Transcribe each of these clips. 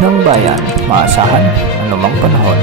ng bayan, maasahan anumang panahon.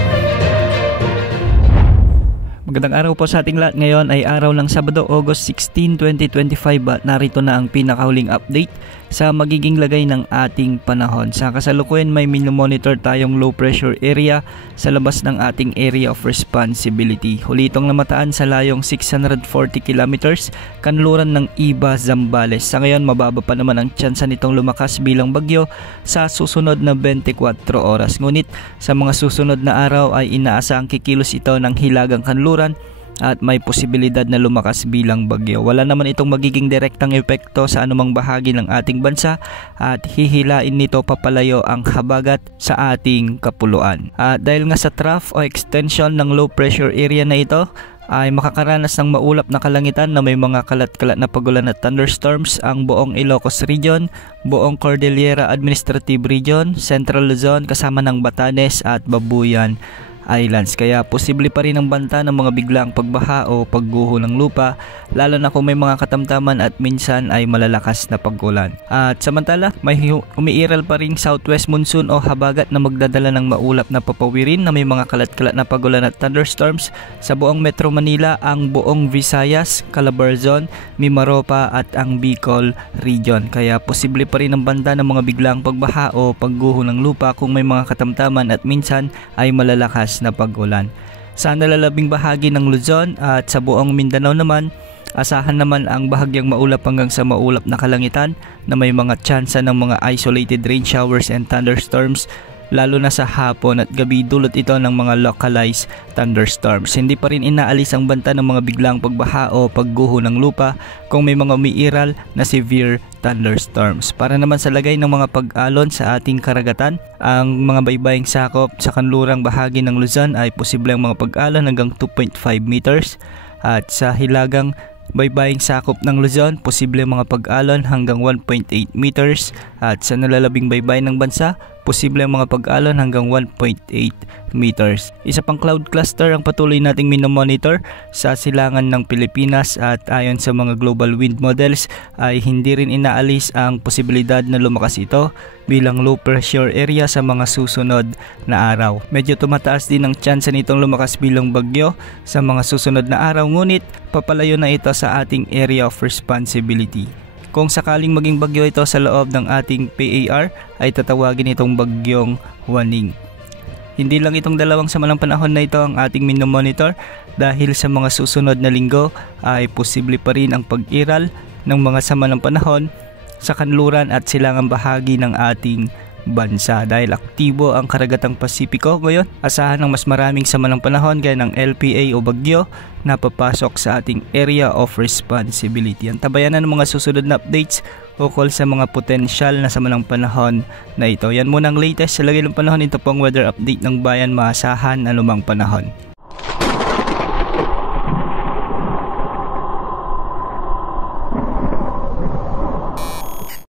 Magandang araw po sa ating lahat. Ngayon ay araw ng Sabado, August 16, 2025 at narito na ang pinakahuling update sa magiging lagay ng ating panahon. Sa kasalukuyan may minomonitor tayong low pressure area sa labas ng ating area of responsibility. Huli itong namataan sa layong 640 kilometers kanluran ng Iba, Zambales. Sa ngayon mababa pa naman ang tsansa nitong lumakas bilang bagyo sa susunod na 24 oras. Ngunit sa mga susunod na araw ay inaasahang kikilos ito ng hilagang kanluran at may posibilidad na lumakas bilang bagyo. Wala naman itong magiging direktang epekto sa anumang bahagi ng ating bansa at hihilain nito papalayo ang habagat sa ating kapuluan. At dahil nga sa trough o extension ng low pressure area na ito, ay makakaranas ng maulap na kalangitan na may mga kalat-kalat na pagulan at thunderstorms ang buong Ilocos Region, buong Cordillera Administrative Region, Central Luzon kasama ng Batanes at Babuyan Islands. Kaya posible pa rin ang banta ng mga biglaang pagbaha o pagguho ng lupa, lalo na kung may mga katamtaman at minsan ay malalakas na pag-ulan. At samantala, may umiiral pa rin southwest monsoon o habagat na magdadala ng maulap na papawirin na may mga kalat-kalat na pag-ulan at thunderstorms sa buong Metro Manila, ang buong Visayas, Calabarzon, Mimaropa at ang Bicol Region. Kaya posible pa rin ang banta ng mga biglaang pagbaha o pagguho ng lupa kung may mga katamtaman at minsan ay malalakas na pag-ulan. Sa nalalabing bahagi ng Luzon at sa buong Mindanao naman, asahan naman ang bahagyang maulap hanggang sa maulap na kalangitan na may mga tsansa ng mga isolated rain showers and thunderstorms lalo na sa hapon at gabi, dulot ito ng mga localized thunderstorms. Hindi pa rin inaalis ang banta ng mga biglang pagbaha o pagguho ng lupa kung may mga umiiral na severe thunderstorms. Para naman sa lagay ng mga pag-alon sa ating karagatan, ang mga baybaying sakop sa kanlurang bahagi ng Luzon ay posibleng mga pag-alon hanggang 2.5 meters at sa hilagang baybaying sakop ng Luzon, posible mga pag-alon hanggang 1.8 meters at sa nalalabing baybayin ng bansa, posible mga pag-alon hanggang 1.8 meters. Isa pang cloud cluster ang patuloy nating minomonitor sa silangan ng Pilipinas at ayon sa mga global wind models ay hindi rin inaalis ang posibilidad na lumakas ito bilang low pressure area sa mga susunod na araw. Medyo tumataas din ang tsansa nitong lumakas bilang bagyo sa mga susunod na araw, ngunit papalayo na ito sa ating area of responsibility. Kung sakaling maging bagyo ito sa loob ng ating PAR ay tatawagin itong bagyong Waning. Hindi lang itong dalawang samalang panahon na ito ang ating minomonitor dahil sa mga susunod na linggo ay posible pa rin ang pag-iral ng mga samalang panahon sa kanluran at silangang bahagi ng ating bansa. Dahil aktibo ang karagatang Pasipiko ngayon, asahan ng mas maraming samalang panahon gaya ng LPA o bagyo na papasok sa ating area of responsibility. Ang tabayan ng mga susunod na updates ukol sa mga potensyal na samalang panahon na ito. Yan muna ang latest sa lagay ng panahon. Ito pong weather update ng bayan, maasahan anumang panahon.